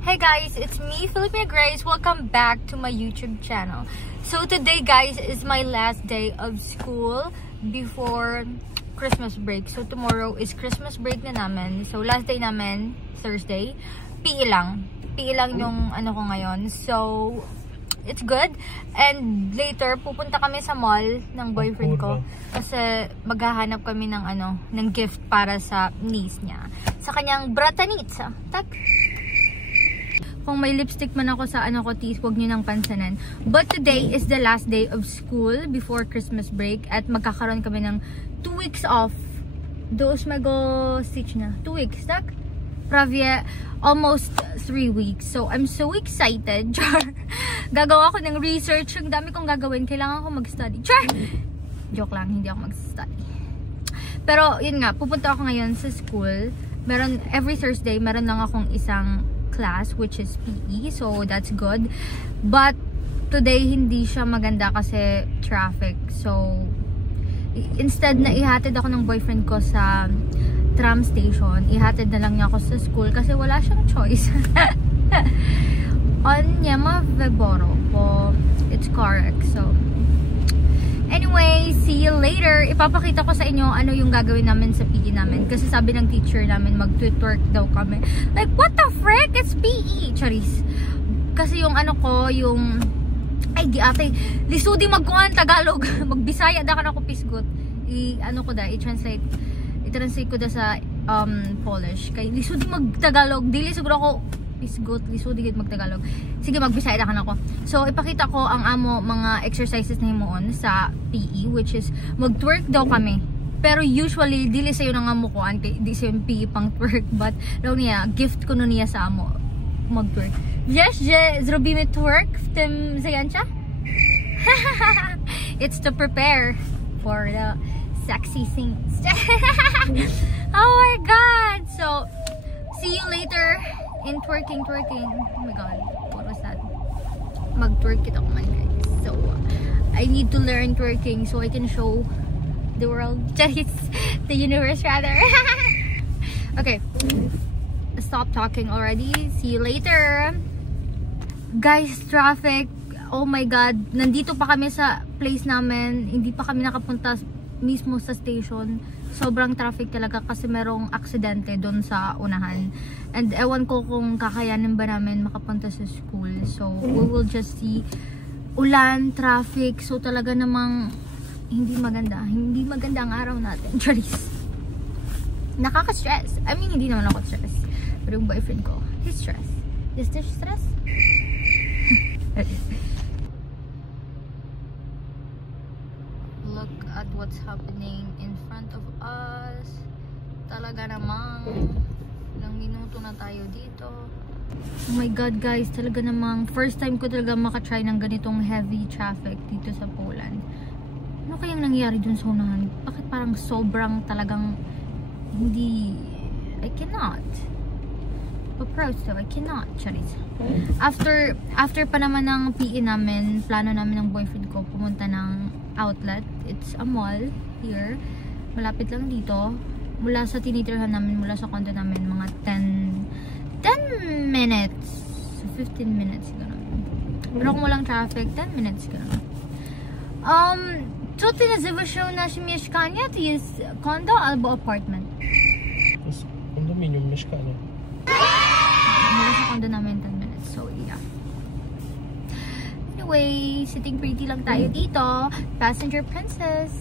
Hey guys, it's me, Filipina Grace. Welcome back to my YouTube channel. So today guys is my last day of school before Christmas break. So tomorrow is Christmas break na namin. So last day namin, Thursday. PE lang. PE lang yung ano ko ngayon. So it's good. And later, pupunta kami sa mall ng boyfriend ko. Kasi maghahanap kami ng ng gift para sa niece niya. Sa kanyang bratanitsa. Tak. Kung may lipstick man ako sa teeth, huwag nyo nang pansanan. But today is the last day of school before Christmas break. At magkakaroon kami ng 2 weeks off. Dos mago stitch na. 2 weeks, tak? Pravia, almost 3 weeks. So, I'm so excited. Char! Gagawa ko ng research. Ang dami kong gagawin. Kailangan ko mag-study. Char! Joke lang, hindi ako mag-study. Pero, yun nga, pupunta ako ngayon sa school. Meron, every Thursday, meron lang akong isang class, which is PE. So, that's good. But, today, hindi siya maganda kasi traffic. So, instead na ihatid ako ng boyfriend ko sa tram station, ihatid na lang niya ako sa school kasi wala siyang choice. Onyema Veboro po. It's correct. So, anyway, see you later. Ipapakita ko sa inyo ano yung gagawin namin sa PE namin. Kasi sabi ng teacher namin, mag-twerk daw kami. Like, what the frick? It's PE! Charis. Kasi yung yung... Ay, di ate. Lisudi magkuhan Tagalog. Magbisaya da ka na ko pisgot. I-translate ko da sa Polish. Kay lisudi mag-Tagalog. Dili siguro ako pisgot, lisudi gid mag-Tagalog. Sige, magbisaya da ka na ko. So, ipakita ko ang mga exercises na himuon sa PE, which is mag-twerk daw kami. Pero usually, dili sayo na nga mukuan, di sayo yung PE pang twerk. But, daw niya, gift ko nun niya sa amo mag-twerk. Yes, zrobimy twerk w tym zajęcia? It's to prepare for the sexy scenes. Oh my god! So, see you later in twerking. Oh my god, what was that? Mag-twerk kita ko man, guys. So, I need to learn twerking so I can show the world, the universe rather. Okay, stop talking already. See you later. Guys, traffic. Oh my god, nandito pa kami sa place namin. Hindi pa kami nakapunta mismo sa station. Sobrang traffic talaga kasi merong aksidente doon sa unahan. And ewan ko kung kakayanin ba namin makapunta sa school. So, we will just see ulan, traffic. So, talaga namang hindi maganda. Hindi maganda ang araw natin. Charis. Nakaka-stress. I mean, hindi naman ako stress. Pero yung boyfriend ko, he's stressed. Is there stress? Look at what's happening in front of us. Talaga namang ilang minuto na tayo dito. Oh my god guys, talaga namang first time ko talaga makatry ng ganitong heavy traffic dito sa Poland. Ano kayang nangyari dun sa unahan? Bakit parang sobrang talagang hindi... I cannot approach though. I cannot. Charis. After pa naman ng PE namin, plano namin ng boyfriend ko pumunta ng outlet. It's a mall here. Malapit lang dito. Mula sa tinitirhan namin, mula sa condo namin, mga 10 minutes. So 15 minutes. Ganun. Pero kung walang traffic, 10 minutes. Ganun. Co ty nazywasz nasze mieszkanie? To jest condo albo apartment? To jest kondominium, mieszkanie. Mula sa condo namin 10 minutes. So, yeah. Anyway, sitting pretty lang tayo dito. Passenger princess.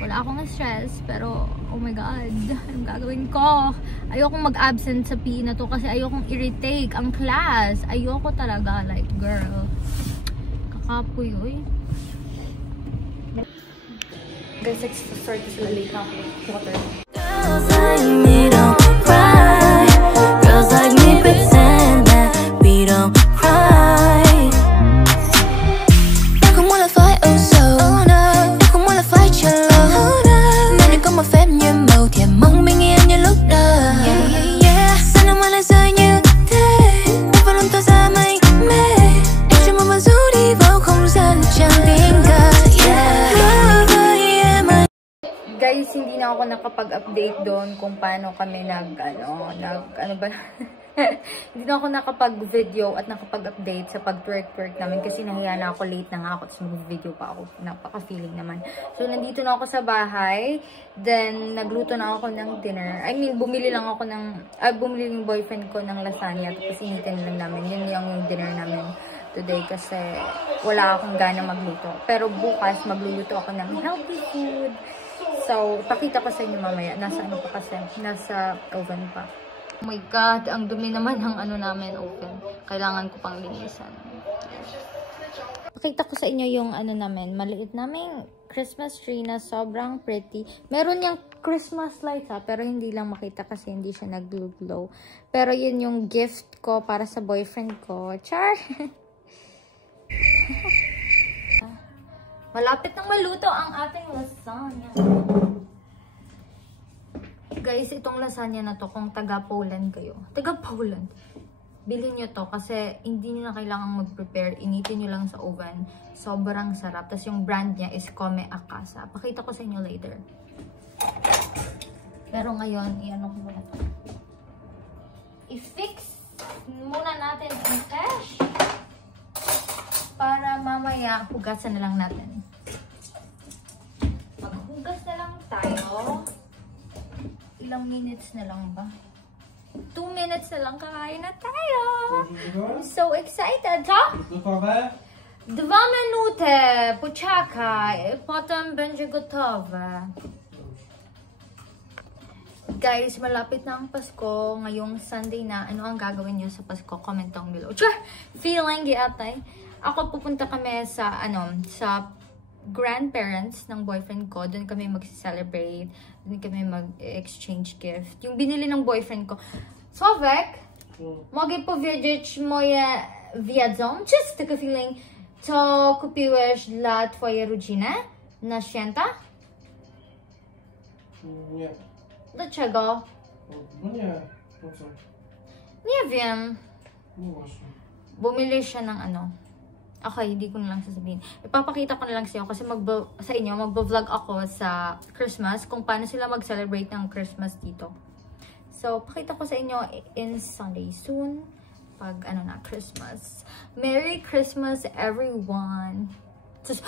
Wala akong stress. Pero, oh my god. Anong gagawin ko? Ayokong mag-absent sa PE na to kasi ayokong i-retake ang class. Ayoko talaga. Like, girl. Kakapoy, oy. Guys, start sila late na water. Girls like me don't cry. Girls like me pretend that we don't cry. Jag kommer hålla fight oh so. Jag kommer hålla fight your love. Men du kommer fem như màu thì mong mình nghe như lúc đầu. Sao nó mà lại rơi như thế? Em vẫn luôn tỏ ra mây mê. Em chưa mong bao dù đi vào không gian chẳng tình cờ. Guys, hindi na ako nakapag-update doon kung paano kami ano ba? Hindi na ako nakapag-video at nakapag-update sa pag-twerk namin kasi nahiya na ako, late na nga ako, tapos mag-video pa ako. Napaka-feeling naman. So, nandito na ako sa bahay. Then, nagluto na ako ng dinner. I mean, bumili yung boyfriend ko ng lasagna, tapos initin lang namin. Yun yung dinner namin today kasi wala akong gana magluto. Pero bukas, magluluto ako ng healthy food. So, pakita ko sa inyo mamaya. Nasa ano pa kasi? Nasa oven pa. Oh my God, ang dumi naman ng ano namin oven. Kailangan ko pang linisan. Pakita ko sa inyo yung ano namin, maliit naming Christmas tree na sobrang pretty. Meron yung Christmas lights pero hindi lang makita kasi hindi siya nag-glow. Pero yun yung gift ko para sa boyfriend ko. Char! Malapit nang maluto ang ating lasagna. Guys, itong lasagna na to, kung taga-Poland kayo, taga-Poland, bilhin nyo to kasi hindi nyo na kailangan mag-prepare. Initin nyo lang sa oven. Sobrang sarap. Tapos yung brand niya is Come a Casa. Pakita ko sa inyo later. Pero ngayon, i-ano ko muna to. I-fix muna natin ang cash para mamaya hugasan na lang natin. Maghugas na lang tayo. Ilang minutes na lang ba? 2 minutes na lang, kakain na tayo. I'm so excited, ha? 2 minuty. Poczekaj. Potem będzie gotowe. Guys, malapit na ang Pasko. Ngayong Sunday na. Ano ang gagawin nyo sa Pasko? Comment down below. Char! Feeling giatay. Ako pupunta kami sa, sa grandparents ng boyfriend ko. Doon kami mag-celebrate. Doon kami mag-exchange gift. Yung binili ng boyfriend ko. Sławek, mogę powiedzieć moje wiedzą? Czy z tego feeling to kupiłeś dla twojej rodziny na święta? Nie. Dlaczego? No nie. Po co? Nie wiem. Nie właśnie. Bumili siya ng Okay, hindi ko na lang sasabihin. Ipapakita ko na lang sa inyo, magbo-vlog ako sa Christmas kung paano sila mag-celebrate ng Christmas dito. So, pakita ko sa inyo in Sunday soon pag Christmas. Merry Christmas, everyone! Sus,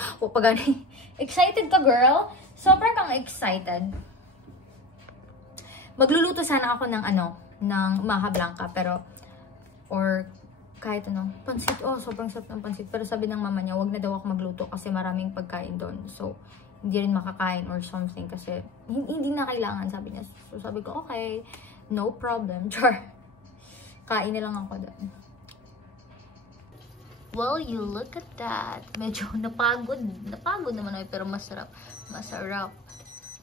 excited ka, girl? Sobrang kang excited. Magluluto sana ako ng ng maha blanca, pero kahit pansit. Oh, sobrang sarap ng pansit. Pero sabi ng mama niya, wag na daw ako magluto kasi maraming pagkain doon. So, hindi rin makakain or something kasi hindi na kailangan, sabi niya. So, sabi ko, okay, no problem. Char. Kain na lang ako doon. Well, you look at that. Medyo napagod. Napagod naman ako, pero masarap. Masarap.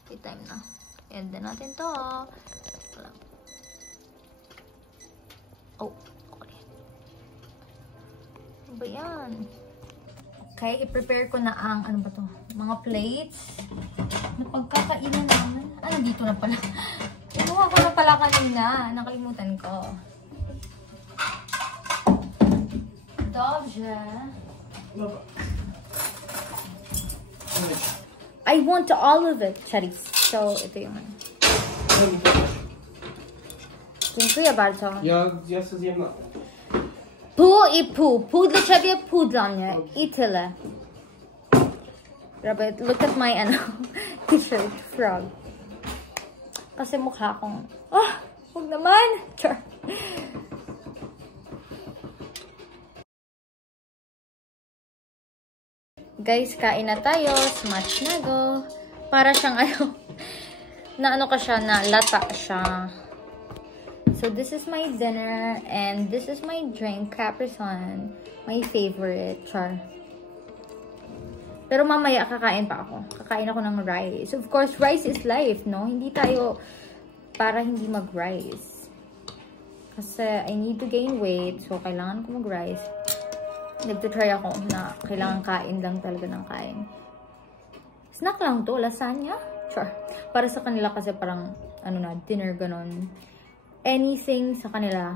Okay, time na. End na natin to. Wala. Oh. Ba yan? Okay, i-prepare ko na ang, mga plates na pagkakainan naman. Dito na pala. Inuha ko na pala kanina. Nakalimutan ko. Dobrze. I want all of it, Charis. So, ito yung Dziękuję bardzo. Ja se zjem na... Pół i pół. Pół dla ciebie, pół dla mnie. I tyle. Robert, look at my t-shirt, frog. Kasi mukha akong... huwag naman! Char. Guys, kain na tayo. Smash na go. Para siyang na lata siya. So, this is my dinner, and this is my drink, Capri Sun. My favorite, char. Pero mamaya, kakain pa ako. Kakain ako ng rice. Of course, rice is life, no? Hindi tayo para hindi mag-rice. Kasi, I need to gain weight, so kailangan ko mag-rice. Nagtitry ako na kailangan kain lang talaga ng kain. Snack lang to, lasagna. Char. Para sa kanila kasi parang, dinner ganon. Anything sa kanila,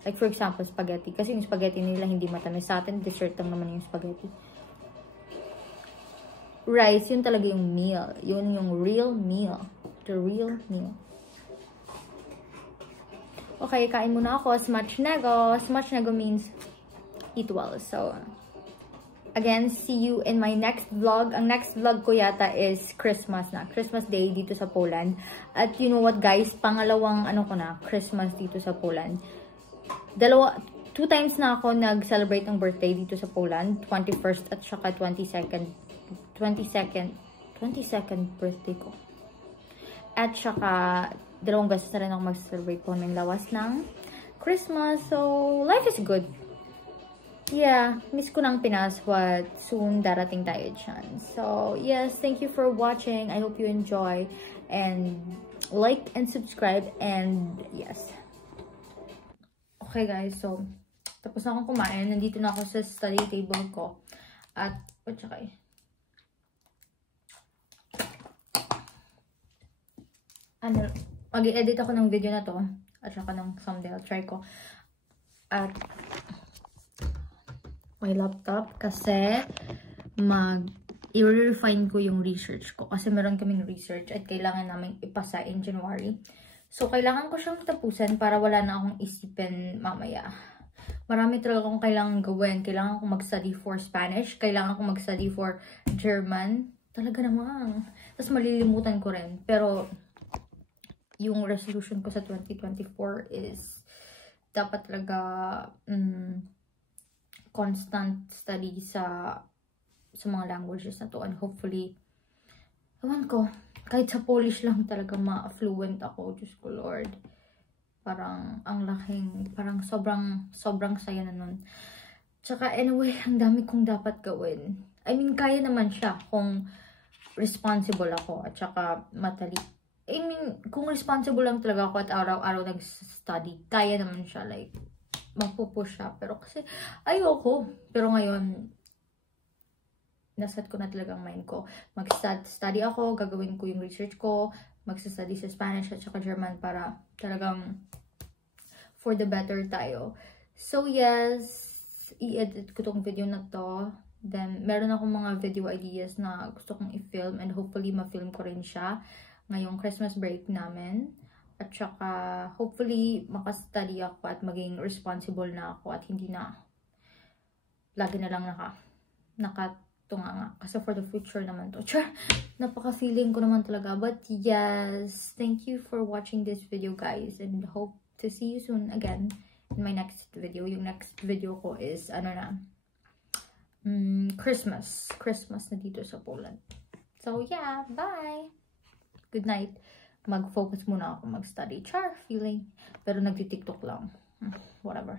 like for example, spaghetti. Kasi yung spaghetti nila hindi matamis. Sa atin, dessert lang naman yung spaghetti. Rice, yun talaga yung meal. Yun yung real meal. The real me. Okay, kain muna ako. Smacznego. Smacznego means eat well. So, again, see you in my next vlog. Ang next vlog ko yata is Christmas na. Christmas Day dito sa Poland. At you know what guys, pangalawang Christmas dito sa Poland. 2 times na ako nag-celebrate ng birthday dito sa Poland. 21st at saka 22nd birthday ko. At saka, 2 beses na rin ako mag-celebrate po ng lawas ng Christmas. So, life is good. Yeah, miss ko ng Pinas, but soon darating tayo dyan. So, yes, thank you for watching. I hope you enjoy. And like and subscribe. And yes. Okay guys, so, tapos na akong kumain. Nandito na ako sa study table ko. At, mag-i-edit ako ng video na to. At saka ng thumbnail. Try ko. At, my laptop. Kasi, i-refine ko yung research ko. Kasi meron kaming research at kailangan namin ipasa in January. So, kailangan ko siyang tapusin para wala na akong isipin mamaya. Marami talaga akong kailangan gawin. Kailangan kong mag-study for Spanish. Kailangan kong mag-study for German. Talaga naman. Tapos malilimutan ko rin. Pero, yung resolution ko sa 2024 is dapat talaga constant study sa mga languages na to. And hopefully, ewan ko, kahit sa Polish lang talaga ma-fluent ako. Diyos ko Lord. Parang ang laking, parang sobrang saya na nun. Tsaka anyway, ang dami kong dapat gawin. I mean, kaya naman siya kung responsible ako at saka I mean, kung responsible lang talaga ako at araw-araw nag-study, kaya naman siya, like, mapupush siya. Pero kasi, ayoko. Pero ngayon, naset ko na talagang mind ko. Mag-study ako, gagawin ko yung research ko, mag-study sa Spanish at saka German para talagang for the better tayo. So, yes, i-edit ko tong video na to. Then, meron akong mga video ideas na gusto kong i-film and hopefully ma-film ko rin siya ngayong Christmas break namin. At saka, hopefully, makastudy ako at maging responsible na ako at hindi na lagi na lang nakatunganga. Kasi for the future naman to. Char! Napaka-feeling ko naman talaga. But yes, thank you for watching this video, guys. And hope to see you soon again in my next video. Yung next video ko is, Christmas. Christmas na dito sa Poland. So, yeah. Bye! Good night. Mag-focus muna ako mag-study. Char, feeling. Pero nagti-TikTok lang. Whatever.